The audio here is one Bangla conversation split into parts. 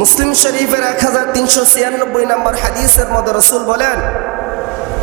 মুসলিম শরীফের 1396 নম্বর হাদিসের মধ্যে রাসূল বলেন,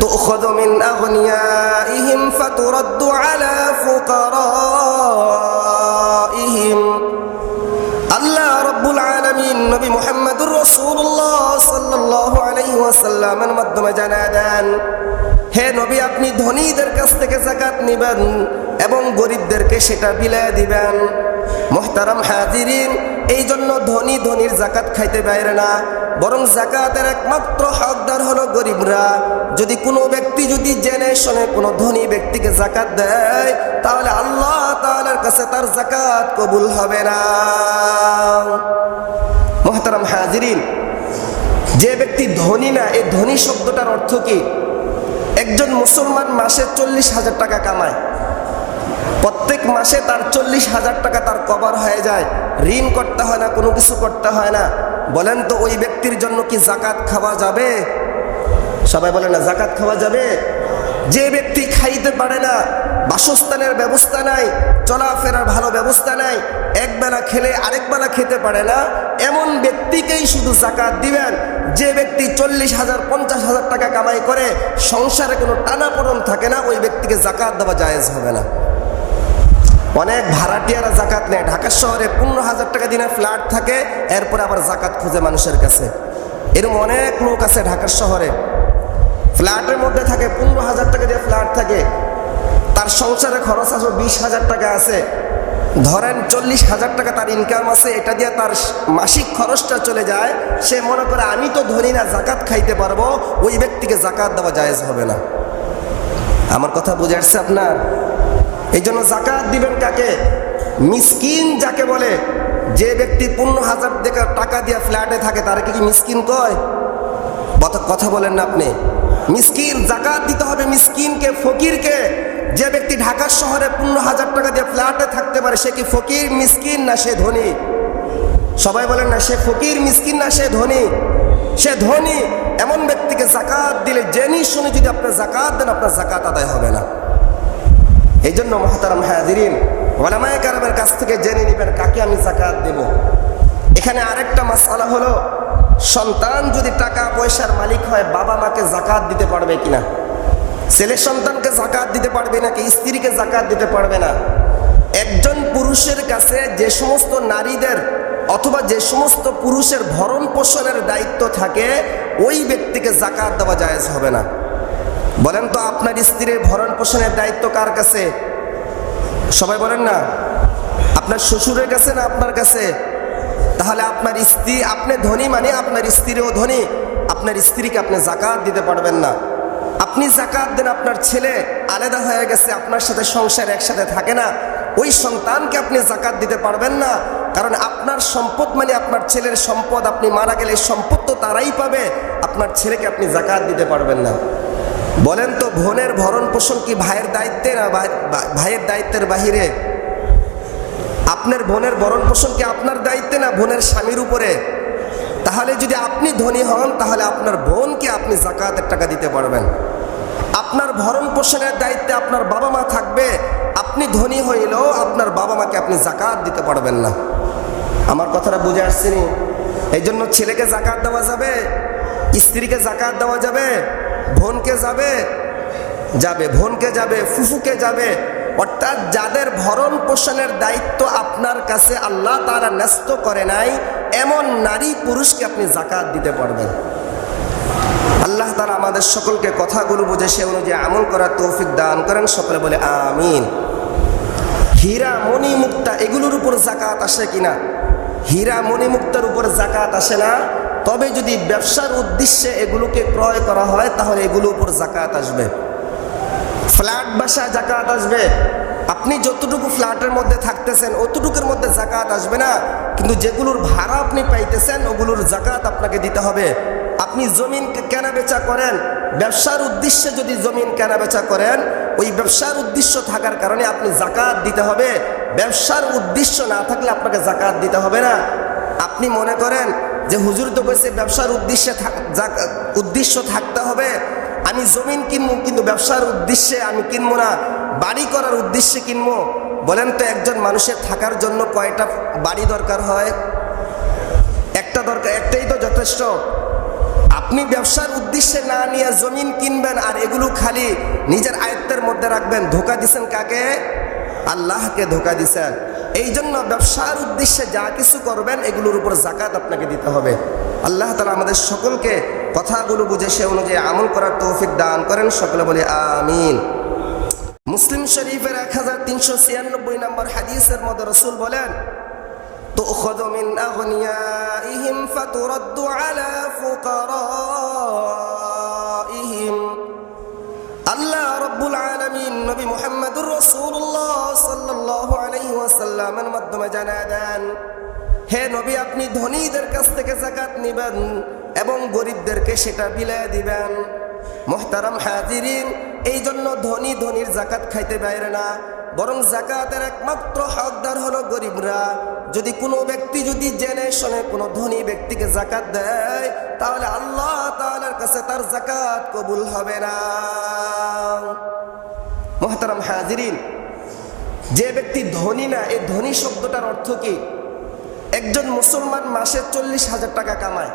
তুখযু মিন আগনিয়াইহিম ফাতুরাদ্দু আলা ফুকারাইহিম। আল্লাহ রাব্বুল আলামিন নবী মুহাম্মদুর রাসূলুল্লাহ সাল্লাল্লাহু আলাইহি ওয়াসাল্লামের মাধ্যমে জানায় দেন, হে নবী, আপনি ধনীদের কাছ থেকে যাকাত নেবেন এবং গরিবদেরকে সেটা বিলায় দিবেন। মুহতারাম হাজিরিন, এই জন্য ধনী ধনীর যাকাত খাইতে বাইরে না, বরং যাকাতের একমাত্র হকদার হলো গরিবরা। যদি কোনো ব্যক্তি যদি জেনে শুনে কোনো ধনী ব্যক্তিকে যাকাত দেয়, তাহলে আল্লাহ তাআলার কাছে তার যাকাত কবুল হবে না। মুহতারাম হাজিরিন, যে ব্যক্তি ধনী না, এই ধনী শব্দটার অর্থ কি? একজন মুসলমান মাসে 40,000 টাকা কামায়, প্রত্যেক মাসে তার 40,000 টাকা তার কভার হয়ে যায়, ঋণ করতে হয় না, কোনো কিছু করতে হয় না। বলেন তো ওই ব্যক্তির জন্য কি যাকাত খাওয়া যাবে? সবাই বলে না, যাকাত খাওয়া যাবে? যে ব্যক্তি খাইতে পারে না, বাসস্থানের ব্যবস্থা নাই, চলাফেরার ভালো ব্যবস্থা নাই, একবেলা খেলে আরেক বেলা খেতে পারে না, এমন ব্যক্তিকেই শুধু যাকাত দিবেন। যে ব্যক্তি 40,000 50,000 টাকা কামাই করে, সংসারে কোনো টানাপোড়েন থাকে না, ওই ব্যক্তিকে যাকাত দেওয়া জায়েজ হবে না। অনেক ভাড়াটিয়ারা যাকাত নেয়। ঢাকা শহরে 15,000 টাকা দিনে ফ্ল্যাট থাকে, এরপরে আবার যাকাত খুঁজে মানুষের কাছে। এরকম অনেক লোক আছে ঢাকার শহরে, ফ্ল্যাটের মধ্যে থাকে, 15,000 টাকা দিয়ে ফ্ল্যাট থাকে, তার সংসারে খরচ আছে 20,000 টাকা আছে, ধরেন 40,000 টাকা তার ইনকাম আছে, এটা দিয়ে তার মাসিক খরচটা চলে যায়। সে মনে করে আমি তো ধনী না, যাকাত খাইতে পারবো, ওই ব্যক্তিকে যাকাত দেওয়া জায়েজ হবে না। আমার কথা বুঝে আসছে আপনার? এই জন্য যাকাত দিবেন কাকে? মিসকিন যাকে বলে, যে ব্যক্তি 15,000 টাকা দিয়ে ফ্ল্যাটে থাকে, তারা কি মিসকিন কয়? কথা বলেন না আপনি? মিসকিন, যাকাত দিতে হবে মিসকিনকে, ফকিরকে। যে ব্যক্তি ঢাকা শহরে 15,000 টাকা দিয়ে ফ্ল্যাটে থাকতে পারে, সে কি ফকির মিসকিন না সে ধনী? সবাই বলেন না, সে ফকির মিসকিন না সে ধনী? সে ধনী। এমন ব্যক্তিকে যাকাত দিলে, জেনে শুনে যদি আপনার যাকাত দেন, আপনার যাকাত আদায় হবে না। এই জন্য মুহতারাম হাজিরিন, উলামায়ে কেরামের কাছ থেকে জেনে নেবেন কাকে আমি যাকাত দেব। এখানে আরেকটা মাসআলা হলো, সন্তান যদি টাকা পয়সার মালিক হয়, বাবা মাকে যাকাত দিতে পারবে কিনা? ছেলে সন্তানকে যাকাত দিতে পারবে নাকি স্ত্রীকে যাকাত দিতে পারবে না? একজন পুরুষের কাছে যে সমস্ত নারীদের অথবা যে সমস্ত পুরুষের ভরণ পোষণের দায়িত্ব থাকে, ওই ব্যক্তিকে যাকাত দেওয়া জায়েজ হবে না। বলেন তো, আপনার স্ত্রীর ভরণ পোষণের দায়িত্ব কার কাছে? সবাই বলেন না, আপনার শ্বশুরের কাছে না আপনার কাছে? তাহলে আপনার স্ত্রী, আপনি ধনী মানে আপনার স্ত্রীও ধনী, আপনার স্ত্রীকে আপনি যাকাত দিতে পারবেন না। আপনি যাকাত দেন, আপনার ছেলে আলাদা হয়ে গেছে, আপনার সাথে সংসার একসাথে থাকে না, ওই সন্তানকে আপনি যাকাত দিতে পারবেন না। কারণ আপনার সম্পদ মানে আপনার ছেলের সম্পদ, আপনি মারা গেলে সম্পদ তো তারাই পাবে, আপনার ছেলেকে আপনি যাকাত দিতে পারবেন না। বলেন তো, বোনের ভরণ পোষণ কি ভাইয়ের দায়িত্বে না ভাইয়ের দায়িত্বের বাহিরে? আপনার বোনের ভরণ পোষণ কি আপনার দায়িত্বে না বোনের স্বামীর উপরে? তাহলে যদি আপনি ধনী হন, তাহলে আপনার বোনকে আপনি যাকাতের টাকা দিতে পারবেন। আপনার ভরণ পোষণের দায়িত্বে আপনার বাবা মা থাকবে, আপনি ধনী হইলেও আপনার বাবা মাকে আপনি যাকাত দিতে পারবেন না। আমার কথাটা বুঝে আসছেনি? এই জন্য ছেলেকে যাকাত দেওয়া যাবে, স্ত্রীকে যাকাত দেওয়া যাবে, বোনকে যাবে, বোনকে যাবে, ফুফুকে যাবে। অর্থাৎ যাদের ভরণ পোষণের দায়িত্ব আপনার কাছে আল্লাহ তাআলা ন্যস্ত করে নাই, এমন নারী পুরুষকে আপনি যাকাত দিতে পারবেন। আল্লাহ তাআলা আমাদের সকলকে কথাগুলো বুঝে সে অনুযায়ী আমল করার তৌফিক দান করেন। সকলে বলে আমিন। হীরা মণি মুক্তা এগুলোর উপর যাকাত আসে কিনা? হীরা মণি মুক্তার উপর যাকাত আসে না, তবে যদি ব্যবসার উদ্দেশ্যে এগুলোকে ক্রয় করা হয়, তাহলে এগুলোর উপর যাকাত আসবে। ফ্ল্যাট বাসা যাকাত আসবে। আপনি যতটুকু ফ্ল্যাটের মধ্যে থাকতেছেন অতটুকুর মধ্যে যাকাত আসবে না, কিন্তু যেগুলোর ভাড়া আপনি পাইতেছেন ওগুলোর যাকাত আপনাকে দিতে হবে। আপনি জমিন কেনা বেচা করেন, ব্যবসার উদ্দেশ্যে যদি জমিন কেনা বেচা করেন, ওই ব্যবসার উদ্দেশ্য থাকার কারণে আপনি যাকাত দিতে হবে। ব্যবসার উদ্দেশ্য না থাকলে আপনাকে যাকাত দিতে হবে না। আপনি মনে করেন যে হুজুর তো কইছে ব্যবসার উদ্দেশ্য থাকতে হবে, আমি জমিন কিনবো কিন্তু ব্যবসার উদ্দেশ্যে আমি কিনবো না, বাড়ি করার উদ্দেশ্যে কিনবো। বলেন তো, একজন মানুষের থাকার জন্য কয়টা বাড়ি দরকার হয়? যথেষ্ট। আপনি ব্যবসার উদ্দেশ্যে না নিয়ে জমিন কিনবেন আর এগুলো খালি নিজের আয়ত্তের মধ্যে রাখবেন, ধোঁকা দিছেন কাকে? আল্লাহকে ধোঁকা দিছেন। এই জন্য ব্যবসার উদ্দেশ্যে যা কিছু করবেন এগুলোর উপর জাকাত আপনাকে দিতে হবে। আল্লাহ তাআলা আমাদের সকলকে কথাগুলো বুঝে সে অনুযায়ী আমল করার তৌফিক দান করেন। সকলে বলি আমিন। মুসলিম শরীফের 1396 নম্বর হাদিসের মধ্যে রাসূল বলেন, তুখযু মিন আগনিয়াইহিম ফাতুরাদ্দু আলা ফুকারাইহিম। আল্লাহ রাব্বুল আলামিন নবী মুহাম্মদুর রাসূলুল্লাহ সাল্লাল্লাহু আলাইহি ওয়াসাল্লামের মাধ্যমে জানায় দেন, হে নবী, আপনি ধনীদের কাছ থেকে যাকাত নেবেন এবং গরিবদেরকে সেটা বিলায় দিবেন। মুহতারাম হাজিরিন, এই জন্য ধনী ধনীর যাকাত খাইতে বাইরে না, বরং যাকাতের একমাত্র হকদার হলো গরিবরা। যদি কোনো ব্যক্তি যদি জেনে শুনে কোনো ধনী ব্যক্তিকে যাকাত দেয়, তাহলে আল্লাহ তাআলার কাছে তার যাকাত কবুল হবে না। মুহতারাম হাজিরিন, যে ব্যক্তি ধনী না, এই ধনী শব্দটার অর্থ কি? একজন মুসলমান মাসে 40,000 টাকা কামায়,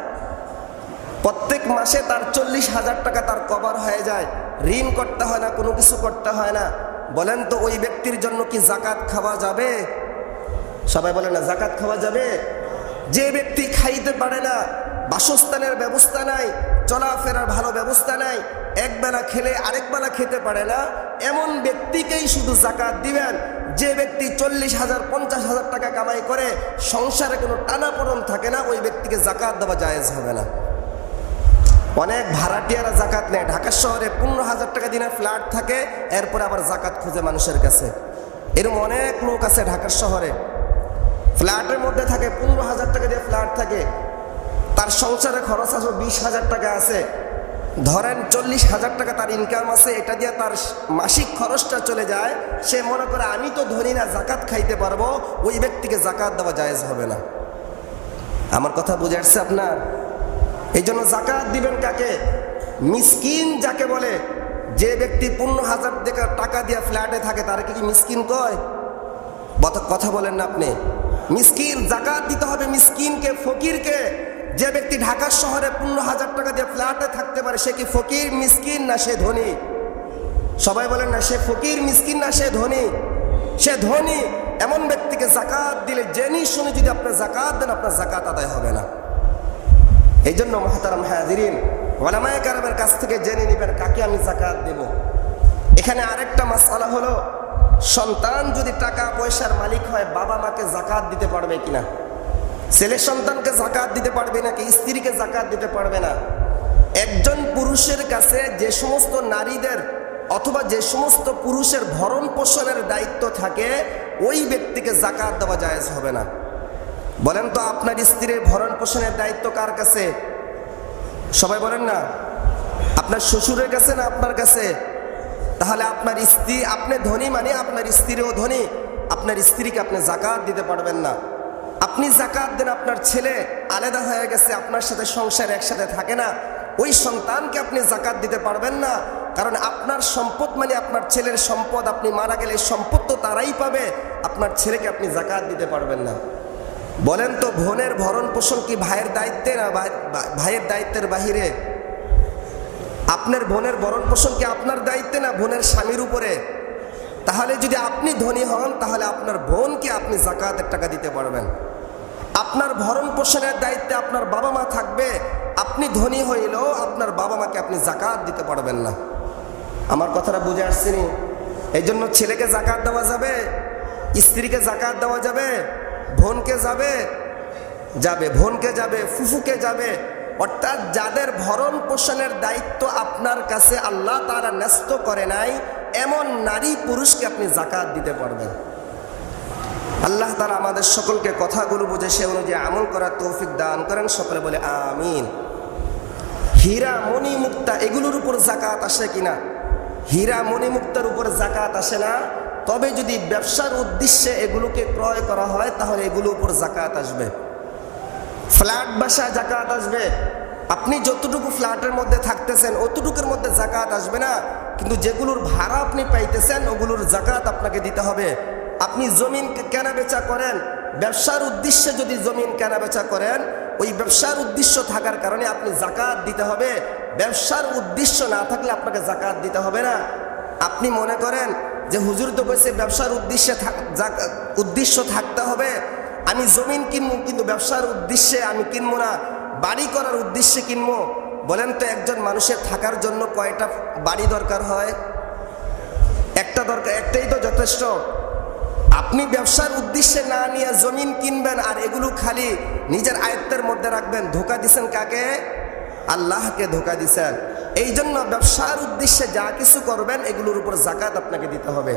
প্রত্যেক মাসে তার 40,000 টাকা তার কভার হয়ে যায়, ঋণ করতে হয় না, কোনো কিছু করতে হয় না। বলেন তো ওই ব্যক্তির জন্য কি যাকাত খাওয়া যাবে? সবাই বলে না, যাকাত খাওয়া যাবে? যে ব্যক্তি খাইতে পারে না, বাসস্থানের ব্যবস্থা নাই, চলাফেরার ভালো ব্যবস্থা নাই, একবেলা খেলে আরেক বেলা খেতে পারে না, এমন ব্যক্তিকেই শুধু যাকাত দিবেন। যে ব্যক্তি 40,000 50,000 টাকা কামাই করে, সংসারে কোনো টানাপোড়েন থাকে না, ওই ব্যক্তিকে যাকাত দেওয়া জায়েজ হবে না। অনেক ভাড়াটিয়ারা যাকাত নেয়। ঢাকা শহরে 15,000 টাকা দিনে ফ্ল্যাট থাকে, এরপরে আবার যাকাত খুঁজে মানুষের কাছে। এরকম অনেক লোক আছে ঢাকার শহরে, ফ্ল্যাটের মধ্যে থাকে, 15,000 টাকা দিয়ে ফ্ল্যাট থাকে, তার সংসারে খরচ আছে 20,000 টাকা আছে, ধরেন 40,000 টাকা তার ইনকাম আছে, এটা দিয়ে তার মাসিক খরচটা চলে যায়। সে মনে করে আমি তো ধনী না, যাকাত খাইতে পারবো, ওই ব্যক্তিকে যাকাত দেওয়া জায়েজ হবে না। আমার কথা বুঝে আসছে আপনার? এই জন্য যাকাত দিবেন কাকে? মিসকিন যাকে বলে। যে ব্যক্তি 15,000 টাকা দিয়ে ফ্ল্যাটে থাকে, তার কি মিসকিন কয়? কথা বলেন না আপনি? মিসকিন, যাকাত দিতে হবে মিসকিনকে, ফকিরকে। যে ব্যক্তি ঢাকা শহরে 15,000 টাকা দিয়ে ফ্ল্যাটে থাকতে পারে, সে কি ফকির, মিসকিন, না সে ধনী? সবাই বলেন না, সে ফকির, মিসকিন, না সে ধনী? সে ধনী। এমন ব্যক্তিকে যাকাত দিলে জেনে শুনে যদি আপনি যাকাত দেন, আপনার যাকাত আদায় হবে না। এই জন্য মুহতারাম হাজিরিন, উলামায়ে কেরামের কাছ থেকে জেনে নেবেন কাকে আমি যাকাত দেব। এখানে আরেকটা মাসআলা হলো, সন্তান যদি টাকা পয়সার মালিক হয়, বাবা মাকে যাকাত দিতে পারবে কিনা? ছেলে সন্তানকে যাকাত দিতে পারবে নাকি? স্ত্রীকে যাকাত দিতে পারবে না? একজন পুরুষের কাছে যে সমস্ত নারীদের অথবা যে সমস্ত পুরুষের ভরণ পোষণের দায়িত্ব থাকে, ওই ব্যক্তিকে যাকাত দেওয়া জায়েজ হবে না। বলেন তো, আপনার স্ত্রীর ভরণ পোষণের দায়িত্ব কার কাছে? সবাই বলেন না, আপনার শ্বশুরের কাছে না আপনার কাছে? তাহলে আপনার স্ত্রী, আপনি ধনী মানে আপনার স্ত্রীও ধনী, আপনার স্ত্রীকে আপনি যাকাত দিতে পারবেন না। আপনি যাকাত দেন, আপনার ছেলে আলাদা হয়ে গেছে, আপনার সাথে সংসার একসাথে থাকে না, ওই সন্তানকে আপনি যাকাত দিতে পারবেন না। কারণ আপনার সম্পদ মানে আপনার ছেলের সম্পদ, আপনি মারা গেলে সম্পদ তো তারাই পাবে, আপনার ছেলেকে আপনি যাকাত দিতে পারবেন না। বলেন তো, বোনের ভরণ পোষণ কি ভাইয়ের দায়িত্বে না ভাইয়ের দায়িত্বের বাহিরে? আপনার বোনের ভরণ পোষণ কি আপনার দায়িত্বে না বোনের স্বামীর উপরে? তাহলে যদি আপনি ধনী হন, তাহলে আপনার বোনকে আপনি যাকাতের টাকা দিতে পারবেন। আপনার ভরণ পোষণের দায়িত্বে আপনার বাবা মা থাকবে, আপনি ধনী হইলেও আপনার বাবা মাকে আপনি যাকাত দিতে পারবেন না। আমার কথাটা বুঝে আসছেনি? এই জন্য ছেলেকে যাকাত দেওয়া যাবে, স্ত্রীকে যাকাত দেওয়া যাবে, বোনকে যাবে, বোনকে যাবে, ফুফুকে যাবে। অর্থাৎ যাদের ভরণ পোষণের দায়িত্ব আপনার কাছে আল্লাহ তাআলা ন্যস্ত করে নাই, এমন নারী পুরুষকে আপনি যাকাত দিতে পারবেন। আল্লাহ তাআলা আমাদের সকলকে কথাগুলো বুঝে সে অনুযায়ী আমল করার তৌফিক দান করেন। সকলে বলে আমিন। হীরা মণি মুক্তা এগুলোর উপর যাকাত আসে কিনা? হীরা মণি মুক্তার উপর যাকাত আসে না, তবে যদি ব্যবসার উদ্দেশ্যে এগুলোকে ক্রয় করা হয়, তাহলে এগুলোর উপর যাকাত আসবে। ফ্ল্যাট বাসায় যাকাত আসবে। আপনি যতটুকু ফ্ল্যাটের মধ্যে থাকতেছেন অতটুকুর মধ্যে যাকাত আসবে না, কিন্তু যেগুলোর ভাড়া আপনি পাইতেছেন ওগুলোর যাকাত আপনাকে দিতে হবে। আপনি জমিন কেনা বেচা করেন, ব্যবসার উদ্দেশ্যে যদি জমিন কেনা বেচা করেন, ওই ব্যবসার উদ্দেশ্য থাকার কারণে আপনি জাকাত দিতে হবে। ব্যবসার উদ্দেশ্য না থাকলে আপনাকে জাকাত দিতে হবে না। আপনি মনে করেন যে হুজুর তো বলছে ব্যবসার উদ্দেশ্য থাকতে হবে, আমি জমিন কিনবো কিন্তু ব্যবসার উদ্দেশ্যে আমি কিনবো না, বাড়ি করার উদ্দেশ্যে কিনবো। বলেন তো একজন মানুষের থাকার জন্য কয়টা বাড়ি দরকার হয়? একটা দরকার, একটাই তো যথেষ্ট। আপনি ব্যবসার উদ্দেশ্যে না নিয়ে জমিন কিনবেন আর এগুলো খালি নিজের আয়ত্তের মধ্যে রাখবেন, ধোঁকা দিছেন কাকে? আল্লাহকে ধোঁকা দিছেন। এই জন্য ব্যবসার উদ্দেশ্যে যা কিছু করবেন এগুলোর উপর জাকাত আপনাকে দিতে হবে।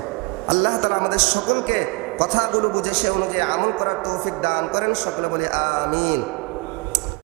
আল্লাহ তাআলা আমাদের সকলকে কথাগুলো বুঝে সে অনুযায়ী আমল করার তৌফিক দান করেন। সকলে বলি আমিন।